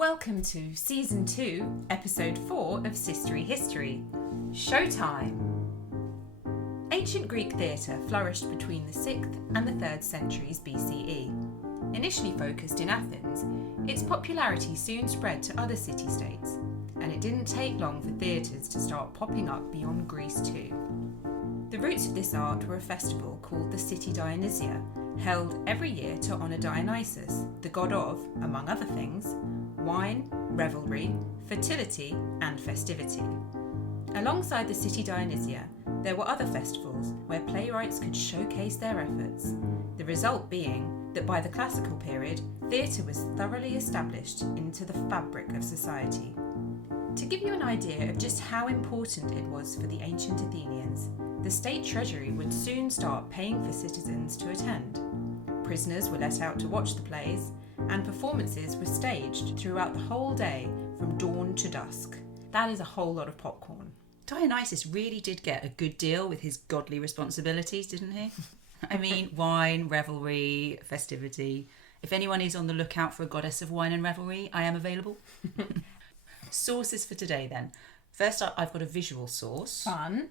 Welcome to Season 2, Episode 4 of Sistery History. Showtime! Ancient Greek theatre flourished between the 6th and the 3rd centuries BCE. Initially focused in Athens, its popularity soon spread to other city-states, and it didn't take long for theatres to start popping up beyond Greece too. The roots of this art were a festival called the City Dionysia, held every year to honour Dionysus, the god of, among other things, wine, revelry, fertility and festivity. Alongside the City Dionysia, there were other festivals where playwrights could showcase their efforts, the result being that by the classical period, theatre was thoroughly established into the fabric of society. To give you an idea of just how important it was for the ancient Athenians, the state treasury would soon start paying for citizens to attend. Prisoners were let out to watch the plays, and performances were staged throughout the whole day from dawn to dusk. That is a whole lot of popcorn. Dionysus really did get a good deal with his godly responsibilities, didn't he? I mean, wine, revelry, festivity. If anyone is on the lookout for a goddess of wine and revelry, I am available. Sources for today then. First up, I've got a visual source. Fun.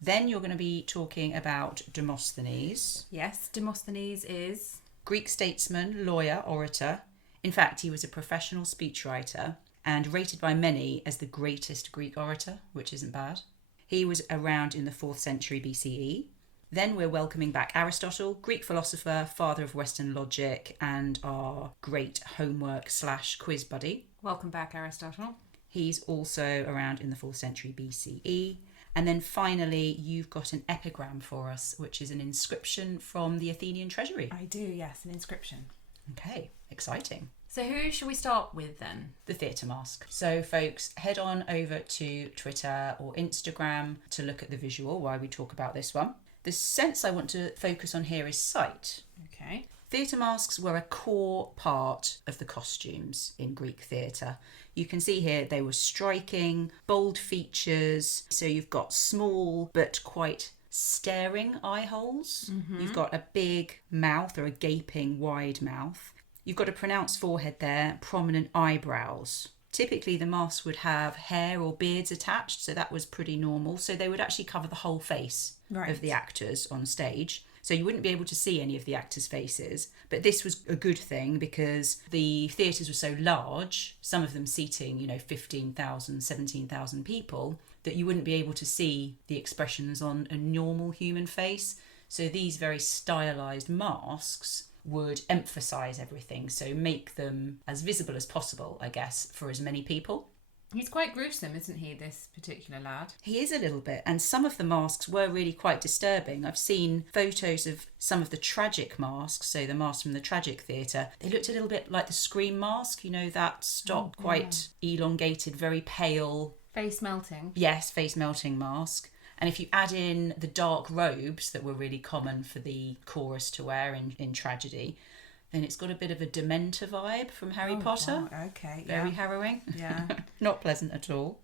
Then you're going to be talking about Demosthenes. Yes, Demosthenes is... Greek statesman, lawyer, orator. In fact, he was a professional speechwriter and rated by many as the greatest Greek orator, which isn't bad. He was around in the 4th century BCE. Then we're welcoming back Aristotle, Greek philosopher, father of Western logic, and our great homework/quiz buddy. Welcome back, Aristotle. He's also around in the 4th century BCE. And then finally, you've got an epigram for us, which is an inscription from the Athenian Treasury. I do, yes, an inscription. Okay, exciting. So who shall we start with then? The theatre mask. So folks, head on over to Twitter or Instagram to look at the visual while we talk about this one. The sense I want to focus on here is sight. Okay. Theatre masks were a core part of the costumes in Greek theatre. You can see here they were striking, bold features. So you've got small but quite staring eye holes. Mm-hmm. You've got a big mouth or a gaping wide mouth. You've got a pronounced forehead there, prominent eyebrows. Typically the masks would have hair or beards attached, so that was pretty normal. So they would actually cover the whole face of the actors on stage. So you wouldn't be able to see any of the actors' faces. But this was a good thing because the theatres were so large, some of them seating, 15,000, 17,000 people, that you wouldn't be able to see the expressions on a normal human face. So these very stylised masks would emphasise everything, so make them as visible as possible, I guess, for as many people. He's quite gruesome, isn't he, this particular lad? He is a little bit, and some of the masks were really quite disturbing. I've seen photos of some of the tragic masks, so the masks from the tragic theatre. They looked a little bit like the Scream mask, that stock, quite elongated, very pale. Face melting. Yes, face melting mask. And if you add in the dark robes that were really common for the chorus to wear in tragedy, then it's got a bit of a Dementor vibe from Harry Potter. Wow. Okay, Very harrowing. Yeah. Not pleasant at all.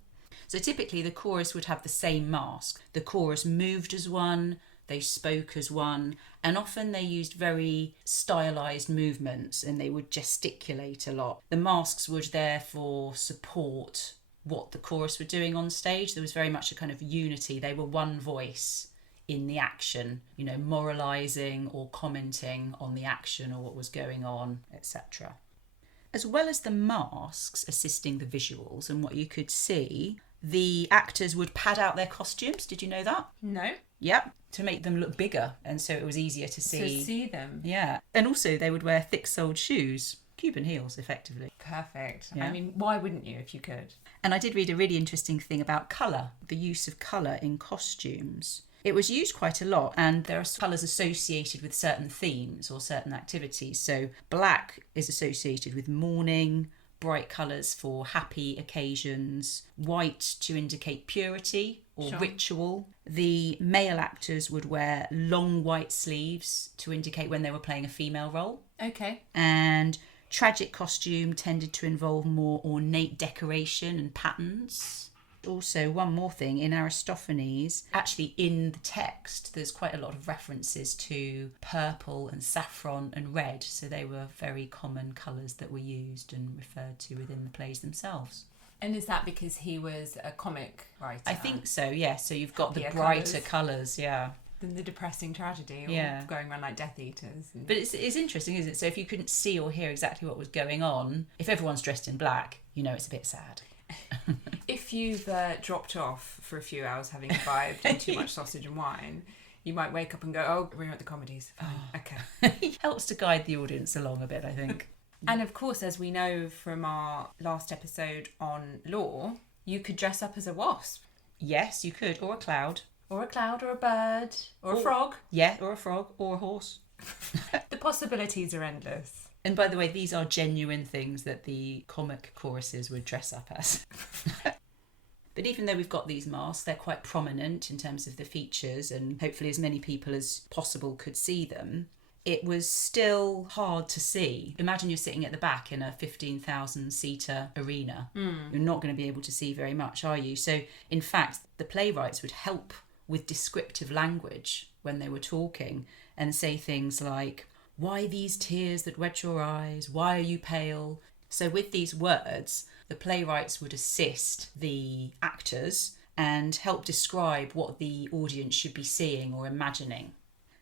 So typically the chorus would have the same mask. The chorus moved as one, they spoke as one, and often they used very stylised movements and they would gesticulate a lot. The masks would therefore support what the chorus were doing on stage. There was very much a kind of unity. They were one voice in the action, moralising or commenting on the action or what was going on, etc. As well as the masks assisting the visuals and what you could see, the actors would pad out their costumes. Did you know that? No. Yep, to make them look bigger, and so it was easier to see. To see them. Yeah, and also they would wear thick-soled shoes, Cuban heels, effectively. Perfect. Yeah. I mean, why wouldn't you if you could? And I did read a really interesting thing about colour, the use of colour in costumes. It was used quite a lot, and there are colours associated with certain themes or certain activities. So black is associated with mourning, bright colours for happy occasions, white to indicate purity or ritual. The male actors would wear long white sleeves to indicate when they were playing a female role. Okay. And tragic costume tended to involve more ornate decoration and patterns. Also, one more thing, in Aristophanes, actually in the text, there's quite a lot of references to purple and saffron and red. So they were very common colours that were used and referred to within the plays themselves. And is that because he was a comic writer? I think so, yeah. So you've got the Happier brighter colours, yeah. Than the depressing tragedy, or Yeah. going around like Death Eaters. But it's interesting, isn't it? So if you couldn't see or hear exactly what was going on, if everyone's dressed in black, you know it's a bit sad. If you've dropped off for a few hours having imbibed and too much sausage and wine, you might wake up and go, oh, we're at the comedies. Fine. Okay. It helps to guide the audience along a bit, I think. And of course, as we know from our last episode on law, you could dress up as a wasp. Yes, you could. Or a cloud. Or a cloud, or a bird, or a frog. Yeah, or a frog, or a horse. The possibilities are endless. And by the way, these are genuine things that the comic choruses would dress up as. But even though we've got these masks, they're quite prominent in terms of the features, and hopefully as many people as possible could see them. It was still hard to see. Imagine you're sitting at the back in a 15,000-seater arena. You're not going to be able to see very much, are you? So, in fact, the playwrights would help with descriptive language when they were talking and say things like, "Why these tears that wet your eyes? Why are you pale?" So with these words, the playwrights would assist the actors and help describe what the audience should be seeing or imagining.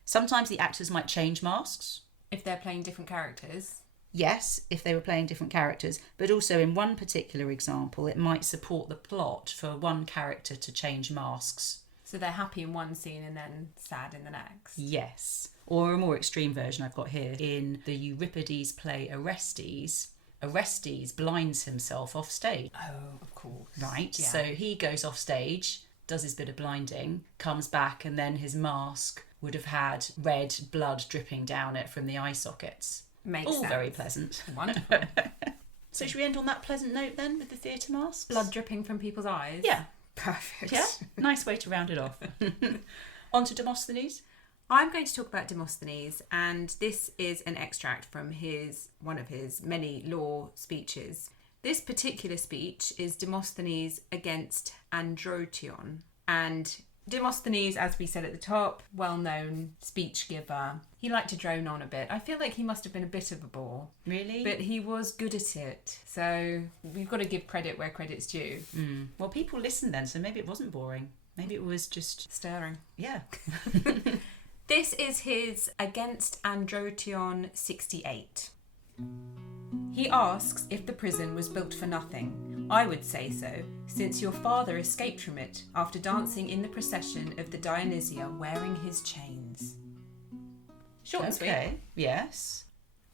Sometimes the actors might change masks. If they're playing different characters. Yes, if they were playing different characters, but also in one particular example, it might support the plot for one character to change masks. So they're happy in one scene and then sad in the next. Yes. Or a more extreme version I've got here. In the Euripides play Orestes, Orestes blinds himself off stage. Oh, of course. Right. Yeah. So he goes off stage, does his bit of blinding, comes back, and then his mask would have had red blood dripping down it from the eye sockets. Makes All sense. very pleasant. Wonderful. So should we end on that pleasant note then with the theatre masks? Blood dripping from people's eyes. Yeah. Perfect. Yeah. Nice way to round it off. On to Demosthenes. I'm going to talk about Demosthenes, and this is an extract from one of his many law speeches. This particular speech is Demosthenes against Androtion. And Demosthenes, as we said at the top, well-known speech giver. He liked to drone on a bit. I feel like he must have been a bit of a bore. Really? But he was good at it. So we've got to give credit where credit's due. Well, people listened then, so maybe it wasn't boring. Maybe it was just... Stirring. Yeah. This is his Against Androtion 68. He asks if the prison was built for nothing. I would say so, since your father escaped from it after dancing in the procession of the Dionysia wearing his chains. Short and sweet. Okay. Yes.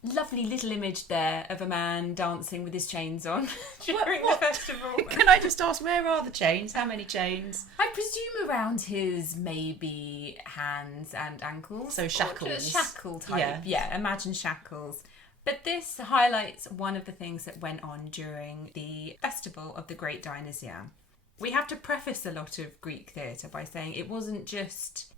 Lovely little image there of a man dancing with his chains on during the festival. Can I just ask, where are the chains? How many chains? I presume around his maybe hands and ankles. So shackles. Shackle type. Yeah, imagine shackles. But this highlights one of the things that went on during the festival of the Great Dionysia. We have to preface a lot of Greek theatre by saying it wasn't just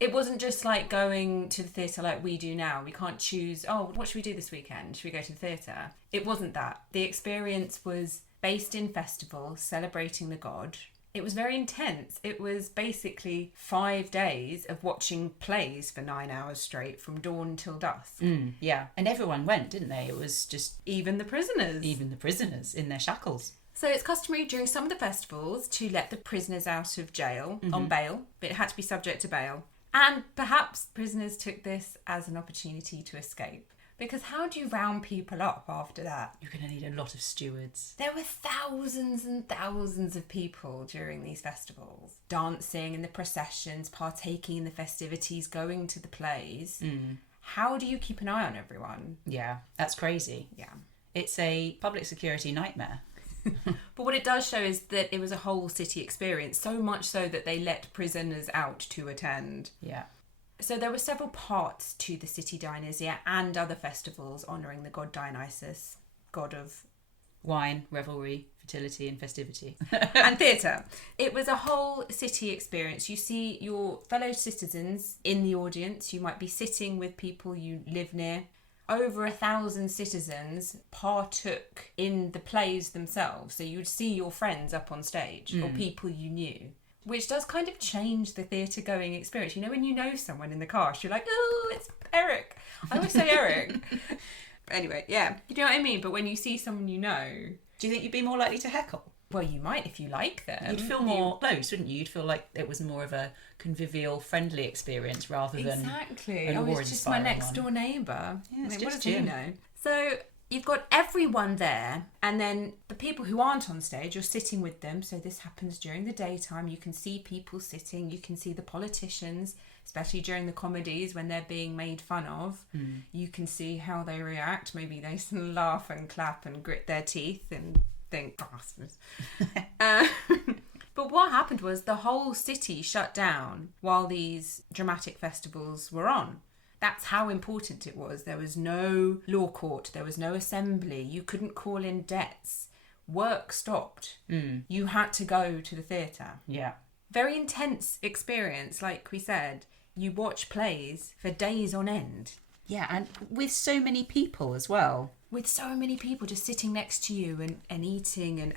like going to the theatre like we do now. We can't choose, oh, what should we do this weekend? Should we go to the theatre? It wasn't that. The experience was based in festival, celebrating the god. It was very intense. It was basically 5 days of watching plays for 9 hours straight from dawn till dusk. Yeah. And everyone went, didn't they? It was just... Even the prisoners. Even the prisoners in their shackles. So it's customary during some of the festivals to let the prisoners out of jail on bail, but it had to be subject to bail. And perhaps prisoners took this as an opportunity to escape. Because how do you round people up after that? You're going to need a lot of stewards. There were thousands and thousands of people during these festivals, dancing in the processions, partaking in the festivities, going to the plays. How do you keep an eye on everyone? Yeah, that's crazy. Yeah. It's a public security nightmare. But what it does show is that it was a whole city experience, so much so that they let prisoners out to attend. Yeah. So there were several parts to the city Dionysia and other festivals honouring the god Dionysus, god of wine, revelry, fertility and festivity. and theatre. It was a whole city experience. You see your fellow citizens in the audience. You might be sitting with people you live near. over 1,000 citizens partook in the plays themselves. So you would see your friends up on stage or people you knew, which does kind of change the theatre going experience. You know, when you know someone in the cast, you're like, oh, it's Eric. I always say Eric. Anyway, yeah, you know what I mean? But when you see someone you know... Do you think you'd be more likely to heckle? Well, you might if you like them. You'd feel more close, wouldn't you? You'd feel like it was more of a convivial, friendly experience rather than exactly. Oh, it's just my next door neighbour. Yeah, it's what just does he know? So you've got everyone there, and then the people who aren't on stage, you're sitting with them. So this happens during the daytime. You can see people sitting. You can see the politicians, especially during the comedies when they're being made fun of. You can see how they react. Maybe they laugh and clap and grit their teeth and think, bastards. But what happened was the whole city shut down while these dramatic festivals were on. That's how important it was. There was no law court. There was no assembly. You couldn't call in debts. Work stopped. You had to go to the theatre. Yeah. Very intense experience, like we said. You watch plays for days on end. Yeah, and with so many people as well. With so many people just sitting next to you and eating. And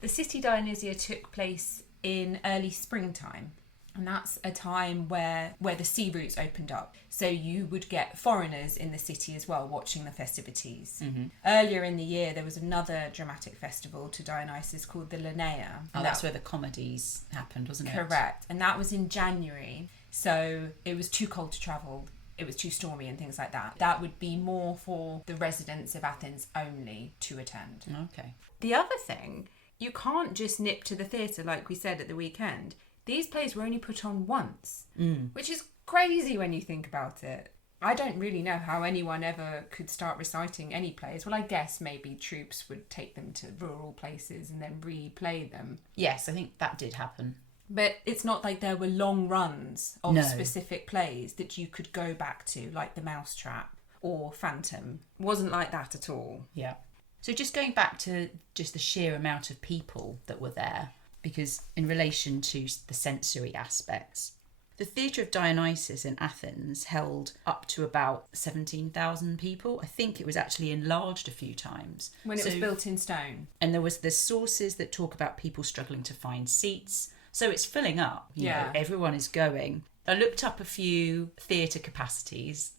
the City Dionysia took place in early springtime. And that's a time where the sea routes opened up. So you would get foreigners in the city as well watching the festivities. Earlier in the year, there was another dramatic festival to Dionysus called the Linnea. Oh, that's where the comedies happened, wasn't it? Correct. And that was in January. So it was too cold to travel. It was too stormy and things like that. That would be more for the residents of Athens only to attend. Okay. The other thing, you can't just nip to the theatre like we said at the weekend. These plays were only put on once, which is crazy when you think about it. I don't really know how anyone ever could start reciting any plays. Well, I guess maybe troops would take them to rural places and then replay them. Yes, I think that did happen. But it's not like there were long runs of specific plays that you could go back to, like The Mousetrap or Phantom. It wasn't like that at all. Yeah. So just going back to just the sheer amount of people that were there, because in relation to the sensory aspects, the Theatre of Dionysus in Athens held up to about 17,000 people. I think it was actually enlarged a few times. When it was built in stone. And there's sources that talk about people struggling to find seats. So it's filling up. You know, everyone is going. I looked up a few theatre capacities.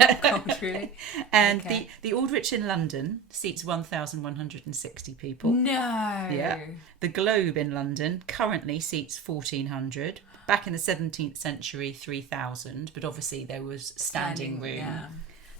Oh, really? And the Aldrich in London seats 1,160 people. No. Yeah. The Globe in London currently seats 1,400. Back in the 17th century, 3,000. But obviously there was standing room. Yeah.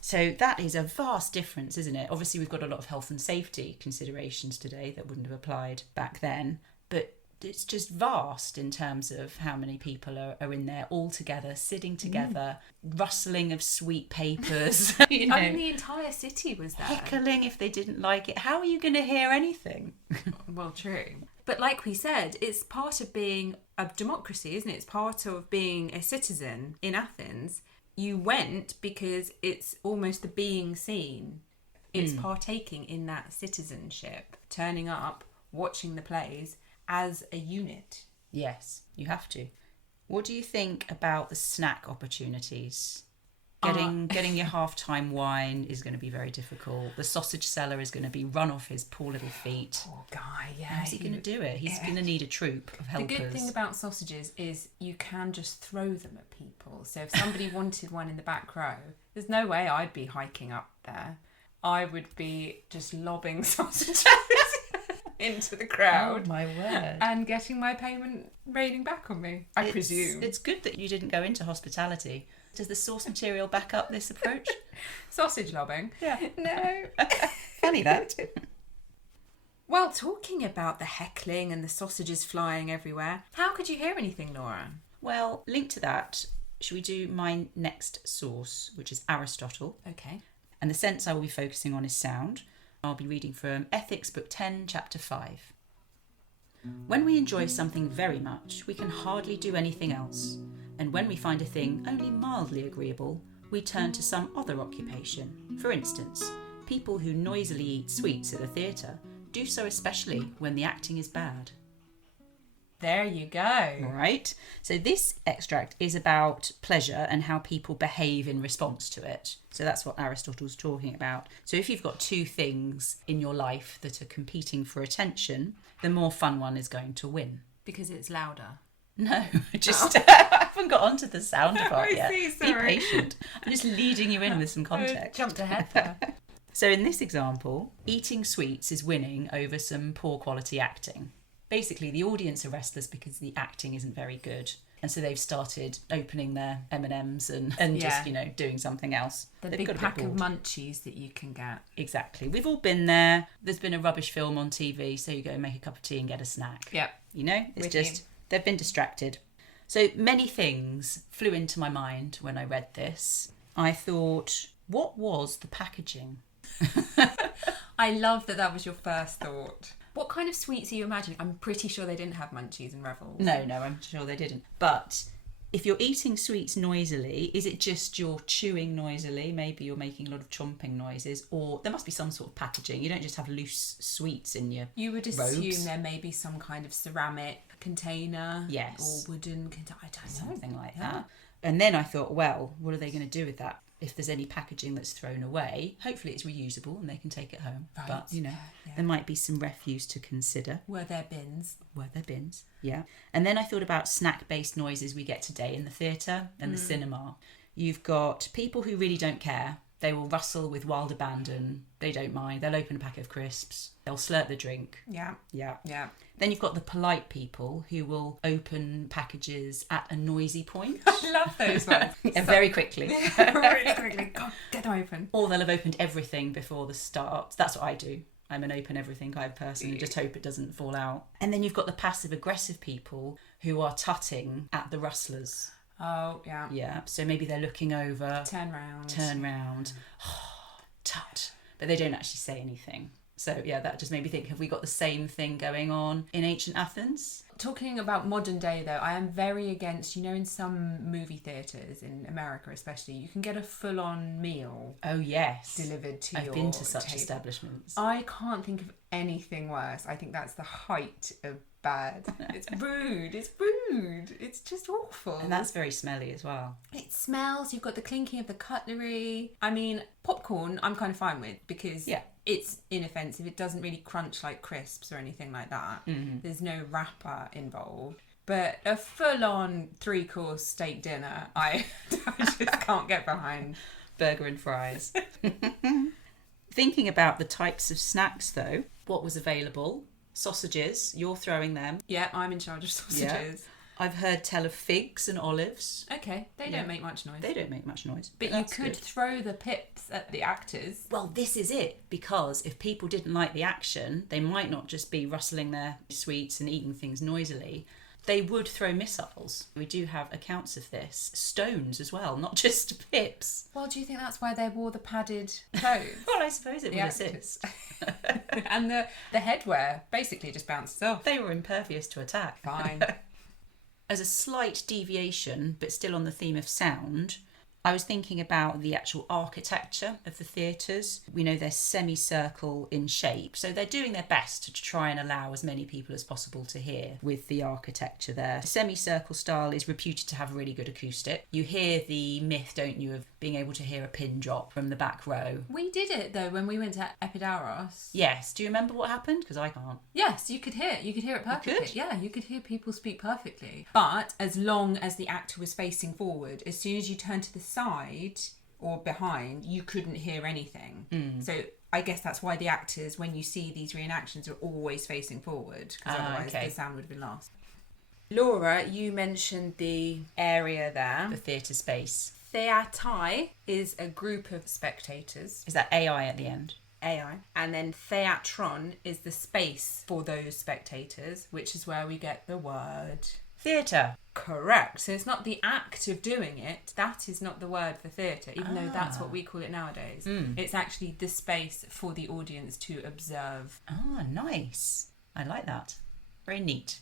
So that is a vast difference, isn't it? Obviously we've got a lot of health and safety considerations today that wouldn't have applied back then. But it's just vast in terms of how many people are in there all together, sitting together, rustling of sweet papers. You know, I mean, the entire city was there. Heckling if they didn't like it. How are you going to hear anything? Well, true. But like we said, it's part of being a democracy, isn't it? It's part of being a citizen in Athens. You went because it's almost the being seen. It's partaking in that citizenship, turning up, watching the plays as a unit. Yes, you have to. What do you think about the snack opportunities? Getting your half-time wine is going to be very difficult. The sausage seller is going to be run off his poor little feet. Poor guy, yeah. How's he going to do it? He's going to need a troop of helpers. The good thing about sausages is you can just throw them at people. So if somebody wanted one in the back row, there's no way I'd be hiking up there. I would be just lobbing sausages into the crowd. Oh, my word. And getting my payment raining back on me, I presume. It's good that you didn't go into hospitality. Does the source material back up this approach? Sausage lobbing? Yeah. No. Funny that. Well, talking about the heckling and the sausages flying everywhere, how could you hear anything, Laura? Well, linked to that, should we do my next source, which is Aristotle? Okay. And the sense I will be focusing on is sound. I'll be reading from Ethics, Book 10, Chapter 5. When we enjoy something very much, we can hardly do anything else. And when we find a thing only mildly agreeable, we turn to some other occupation. For instance, people who noisily eat sweets at a theatre do so especially when the acting is bad. There you go. Right? So this extract is about pleasure and how people behave in response to it. So that's what Aristotle's talking about. So if you've got two things in your life that are competing for attention, the more fun one is going to win. Because it's louder. No, I haven't got onto the sound part yet. Be patient. I'm just leading you in with some context. Jumped ahead there. So in this example, eating sweets is winning over some poor quality acting. Basically, the audience are restless because the acting isn't very good. And so they've started opening their M&Ms and just, doing something else. The They've big got a bit pack of bored. munchies that you can get. Exactly. We've all been there. There's been a rubbish film on TV, so you go and make a cup of tea and get a snack. Yep. It's just, they've been distracted. So many things flew into my mind when I read this. I thought, what was the packaging? I love that was your first thought. What kind of sweets are you imagining? I'm pretty sure they didn't have munchies and Revels. No, I'm sure they didn't. But if you're eating sweets noisily, is it just you're chewing noisily? Maybe you're making a lot of chomping noises, or there must be some sort of packaging. You don't just have loose sweets in your You would robes. assume there may be some kind of ceramic container. Yes. Or wooden container. I don't know. Something like that. And then I thought, well, what are they going to do with that? If there's any packaging that's thrown away, hopefully it's reusable and they can take it home. Right. But, there might be some refuse to consider. Were there bins? Yeah. And then I thought about snack-based noises we get today in the theatre and the cinema. You've got people who really don't care. They will rustle with wild abandon. They don't mind. They'll open a packet of crisps. They'll slurp the drink. Yeah. Then you've got the polite people who will open packages at a noisy point. I love those ones. And very quickly. Really quickly. God, get them open. Or they'll have opened everything before the start. That's what I do. I'm an open everything kind of person and just hope it doesn't fall out. And then you've got the passive aggressive people who are tutting at the rustlers. Oh, yeah. Yeah, so maybe they're looking over. Turn round. Tut. But they don't actually say anything. So, that just made me think, have we got the same thing going on in ancient Athens? Talking about modern day, though, I am very against, in some movie theatres, in America especially, you can get a full-on meal. Oh, yes. Delivered to I've your been to such table. establishments. I can't think of anything worse. I think that's the height of bad. It's rude. It's just awful. And that's very smelly as well. It smells. You've got the clinking of the cutlery. I mean, popcorn I'm kind of fine with because it's inoffensive. It doesn't really crunch like crisps or anything like that. Mm-hmm. There's no wrapper involved. But a full-on 3-course steak dinner, I just can't get behind. Burger and fries. Thinking about the types of snacks, though, what was available? Sausages, you're throwing them. Yeah, I'm in charge of sausages. Yeah. I've heard tell of figs and olives. Okay, they don't make much noise. They don't make much noise. But you could throw the pips at the actors. Well, this is it. Because if people didn't like the action, they might not just be rustling their sweets and eating things noisily. They would throw missiles. We do have accounts of this. Stones as well, not just pips. Well, do you think that's why they wore the padded clothes? Well, I suppose it would assist. And the headwear basically just bounces off. They were impervious to attack. Fine. As a slight deviation, but still on the theme of sound, I was thinking about the actual architecture of the theatres. We know they're semicircle in shape, so they're doing their best to try and allow as many people as possible to hear with the architecture there. The semicircle style is reputed to have really good acoustic. You hear the myth, don't you, of being able to hear a pin drop from the back row. We did it, though, when we went to Epidaurus. Yes. Do you remember what happened? Because I can't. Yes, you could hear it. You could hear it perfectly. You could? Yeah, you could hear people speak perfectly. But as long as the actor was facing forward, as soon as you turned to the side or behind, you couldn't hear anything. So I guess that's why the actors, when you see these reenactions, are always facing forward, because otherwise the sound would have been lost. Laura, you mentioned the area there. The theatre space. Theatai is a group of spectators. Is that AI at the end? AI. And then theatron is the space for those spectators, which is where we get the word theatre. Correct. So it's not the act of doing it. That is not the word for theatre, even though that's what we call it nowadays. It's actually the space for the audience to observe. Ah, nice. I like that. Very neat.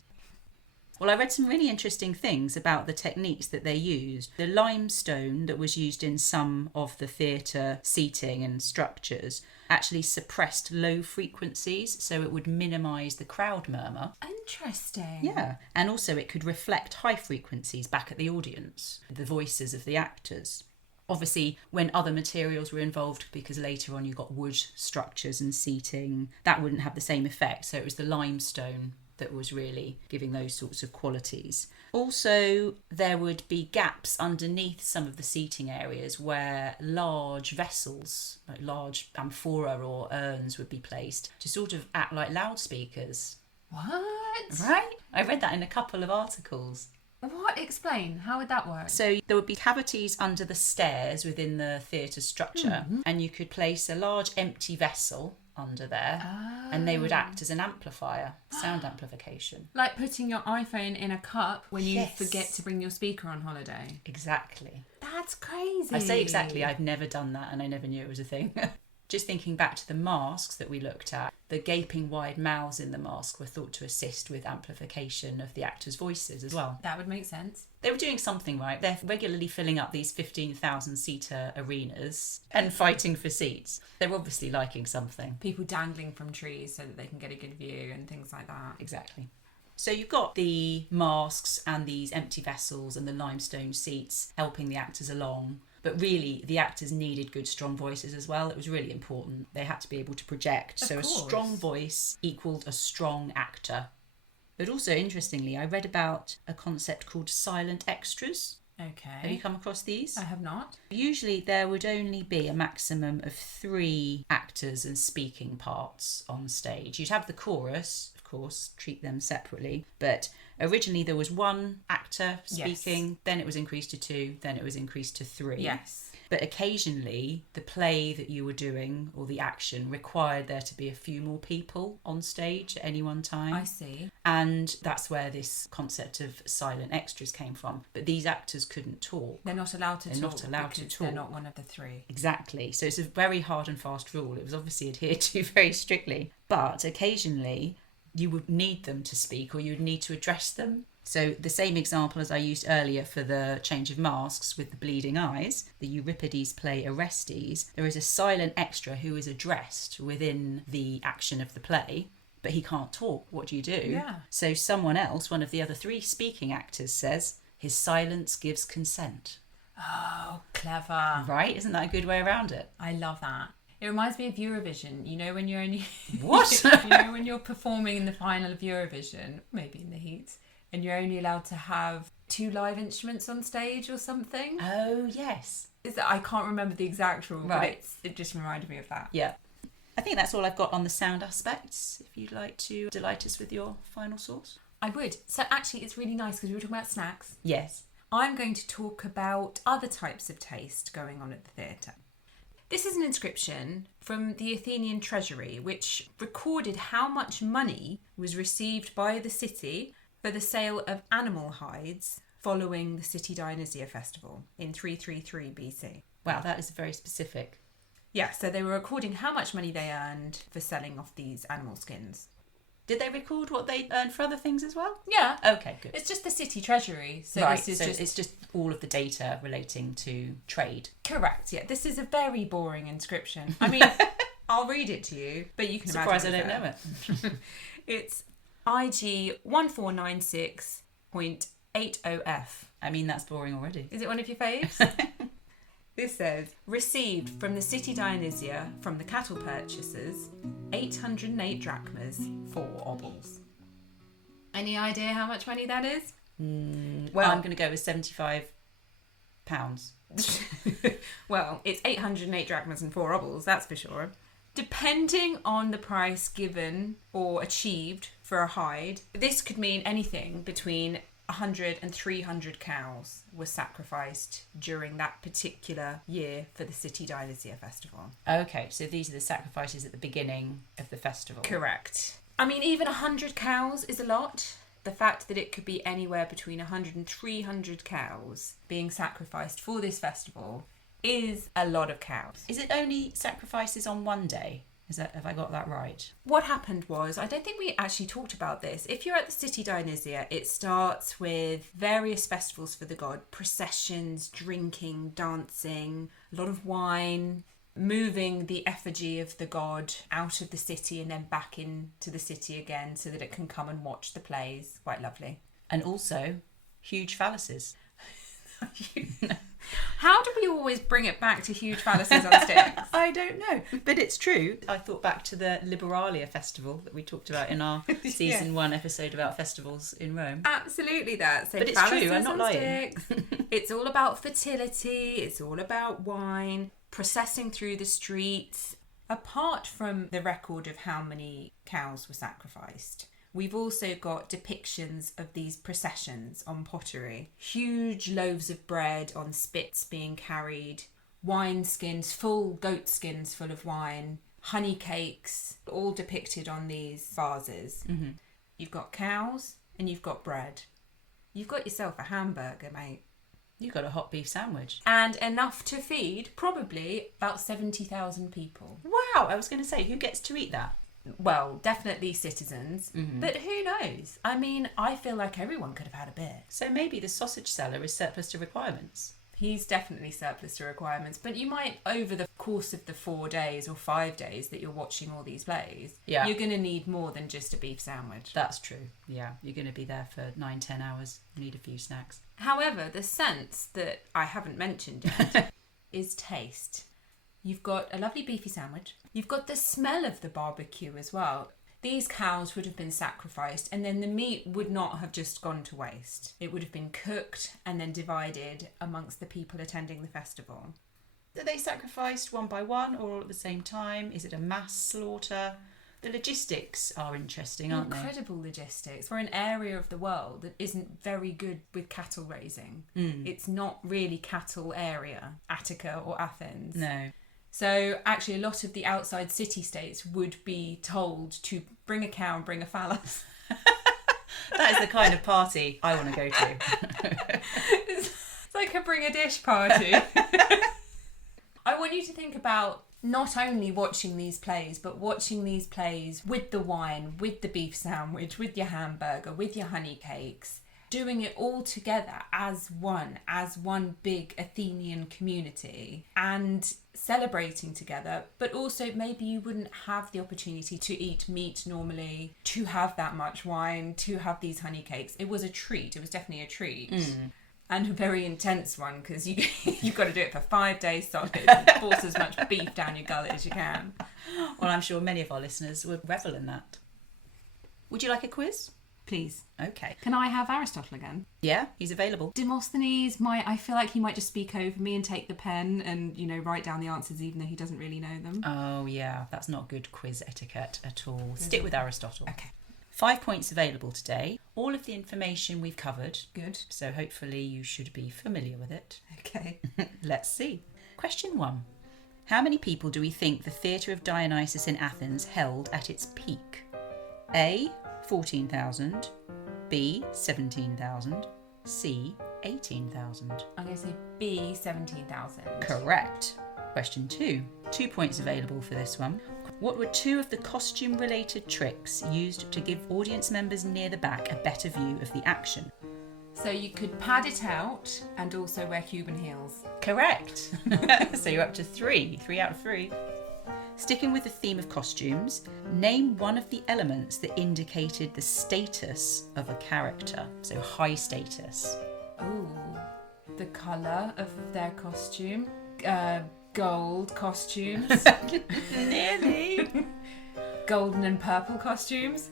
Well, I read some really interesting things about the techniques that they used. The limestone that was used in some of the theatre seating and structures actually suppressed low frequencies, so it would minimise the crowd murmur. Interesting. Yeah, and also it could reflect high frequencies back at the audience, the voices of the actors. Obviously, when other materials were involved, because later on you got wood structures and seating, that wouldn't have the same effect. So it was the limestone that was really giving those sorts of qualities. Also, there would be gaps underneath some of the seating areas where large vessels, like large amphora or urns, would be placed to sort of act like loudspeakers. What? Right? I read that in a couple of articles. What? Explain. How would that work? So there would be cavities under the stairs within the theatre structure, and you could place a large empty vessel under there, and they would act as an amplifier, sound amplification. Like putting your iPhone in a cup when you Yes. forget to bring your speaker on holiday. Exactly. That's crazy. I say exactly. I've never done that, and I never knew it was a thing. Just thinking back to the masks that we looked at, the gaping wide mouths in the mask were thought to assist with amplification of the actors' voices as well. That would make sense. They were doing something right. They're regularly filling up these 15,000-seater arenas and fighting for seats. They're obviously liking something. People dangling from trees so that they can get a good view and things like that. Exactly. So you've got the masks and these empty vessels and the limestone seats helping the actors along. But really, the actors needed good, strong voices as well. It was really important. They had to be able to project. So a strong voice equaled a strong actor. But also, interestingly, I read about a concept called silent extras. Okay. Have you come across these? I have not. Usually there would only be a maximum of 3 actors and speaking parts on stage. You'd have the chorus, of course, treat them separately, but originally there was 1 actor speaking, then it was increased to 2, then it was increased to 3. Yes. But occasionally the play that you were doing or the action required there to be a few more people on stage at any one time. I see. And that's where this concept of silent extras came from. But these actors couldn't talk. They're not allowed to talk. They're not allowed to because talk. They're not one of the 3. Exactly. So it's a very hard and fast rule. It was obviously adhered to very strictly. But occasionally you would need them to speak or you would need to address them. So the same example as I used earlier for the change of masks with the bleeding eyes, the Euripides play Orestes, there is a silent extra who is addressed within the action of the play, but he can't talk. What do you do? Yeah. So someone else, one of the other 3 speaking actors, says, his silence gives consent. Oh, clever. Right? Isn't that a good way around it? I love that. It reminds me of Eurovision. You know when you're only... What? You know when you're performing in the final of Eurovision, maybe in the heats, and you're only allowed to have 2 live instruments on stage or something? Oh, yes. I can't remember the exact rule, Right. but it just reminded me of that. Yeah. I think that's all I've got on the sound aspects, if you'd like to delight us with your final source. I would. So actually it's really nice because we were talking about snacks. Yes. I'm going to talk about other types of taste going on at the theatre. This is an inscription from the Athenian Treasury which recorded how much money was received by the city for the sale of animal hides following the City Dionysia festival in 333 BC. Wow, that is very specific. Yeah, so they were recording how much money they earned for selling off these animal skins. Did they record what they earned for other things as well? Yeah. Okay, good. It's just the City Treasury. So Right, this is so just... it's just all of the data relating to trade. Correct, yeah. This is a very boring inscription. I mean, I'll read it to you, but you can Surprised I imagine. don't know it. It's IG 1496.80F. I mean, that's boring already. Is it one of your faves? This says, received from the City Dionysia from the cattle purchasers, 808 drachmas, 4 obols. Any idea how much money that is? Well, I'm going to go with £75. Well, it's 808 drachmas and 4 obols, that's for sure. Depending on the price given or achieved for a hide, this could mean anything between 100 and 300 cows were sacrificed during that particular year for the City Dionysia festival. Okay, so these are the sacrifices at the beginning of the festival. Correct. I mean, even 100 cows is a lot. The fact that it could be anywhere between 100 and 300 cows being sacrificed for this festival is a lot of cows. Is it only sacrifices on one day? Have I got that right? What happened was, I don't think we actually talked about this. If you're at the city Dionysia, it starts with various festivals for the god, processions, drinking, dancing, a lot of wine, moving the effigy of the god out of the city and then back into the city again so that it can come and watch the plays. Quite lovely. And also, huge phalluses. How do we always bring it back to huge phalluses on sticks? I don't know, but it's true. I thought back to the Liberalia festival that we talked about in our season 1 episode about festivals in Rome. Absolutely that. So but it's true, I'm not lying. It's all about fertility, it's all about wine, processing through the streets. Apart from the record of how many cows were sacrificed, we've also got depictions of these processions on pottery. Huge loaves of bread on spits being carried, wine skins, full goat skins full of wine, honey cakes, all depicted on these vases. Mm-hmm. You've got cows and you've got bread. You've got yourself a hamburger, mate. You've got a hot beef sandwich. And enough to feed probably about 70,000 people. Wow, I was going to say, who gets to eat that? Well, definitely citizens, but who knows? I mean, I feel like everyone could have had a bit. So maybe the sausage seller is surplus to requirements. He's definitely surplus to requirements, but you might, over the course of the 4 days or 5 days that you're watching all these plays, you're going to need more than just a beef sandwich. That's true, yeah. You're going to be there for 9-10 hours, you need a few snacks. However, the sense that I haven't mentioned yet is taste. You've got a lovely beefy sandwich. You've got the smell of the barbecue as well. These cows would have been sacrificed and then the meat would not have just gone to waste. It would have been cooked and then divided amongst the people attending the festival. Are they sacrificed one by one or all at the same time? Is it a mass slaughter? The logistics are interesting, aren't they? Incredible logistics. We're an area of the world that isn't very good with cattle raising. It's not really cattle area, Attica or Athens. No. So actually a lot of the outside city-states would be told to bring a cow and bring a phallus. That is the kind of party I want to go to. It's like a bring a dish party. I want you to think about not only watching these plays, but watching these plays with the wine, with the beef sandwich, with your hamburger, with your honey cakes, doing it all together as one big Athenian community and celebrating together. But also maybe you wouldn't have the opportunity to eat meat normally, to have that much wine, to have these honey cakes. It was a treat. It was definitely a treat. And a very intense one because you've got to do it for 5 days solid and force as much beef down your gullet as you can. Well, I'm sure many of our listeners would revel in that. Would you like a quiz? Please. Okay. Can I have Aristotle again? Yeah, he's available. Demosthenes I feel like he might just speak over me and take the pen and, write down the answers even though he doesn't really know them. Oh, yeah, that's not good quiz etiquette at all. Stick with Aristotle. Okay. 5 points available today. All of the information we've covered. Good. So hopefully you should be familiar with it. Okay. Let's see. Question 1. How many people do we think the Theatre of Dionysus in Athens held at its peak? A. 14,000. B. 17,000. C. 18,000. I'm going to say B. 17,000. Correct. Question 2. 2 points available for this one. What were 2 of the costume-related tricks used to give audience members near the back a better view of the action? So you could pad it out and also wear Cuban heels. Correct. So you're up to 3. 3 out of 3. Sticking with the theme of costumes, name one of the elements that indicated the status of a character. So high status. Ooh, the colour of their costume. Gold costumes. Nearly. Golden and purple costumes.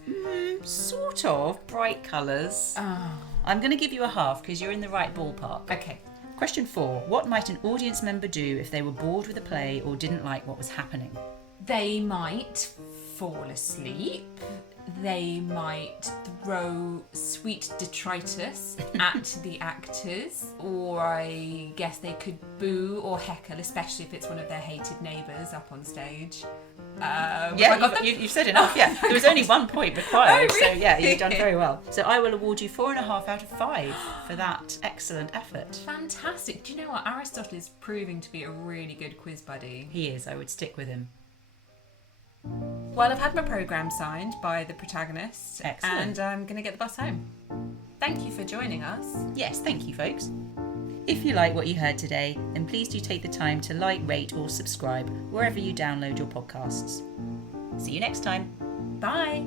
Sort of. Bright colours. Oh. I'm going to give you a half because you're in the right ballpark. Okay. Question 4. What might an audience member do if they were bored with a play or didn't like what was happening? They might fall asleep. They might throw sweet detritus at the actors, or I guess they could boo or heckle, especially if it's one of their hated neighbours up on stage. Yeah, you've said enough. Yeah, there was only 1 point required, Oh, really? So yeah, you've done very well. So I will award you 4.5 out of 5 for that excellent effort. Fantastic. Do you know what? Aristotle is proving to be a really good quiz buddy. He is. I would stick with him. Well, I've had my programme signed by the protagonist. Excellent. And I'm going to get the bus home. Thank you for joining us. Yes, thank you, folks. If you like what you heard today, then please do take the time to like, rate or subscribe wherever you download your podcasts. See you next time. Bye.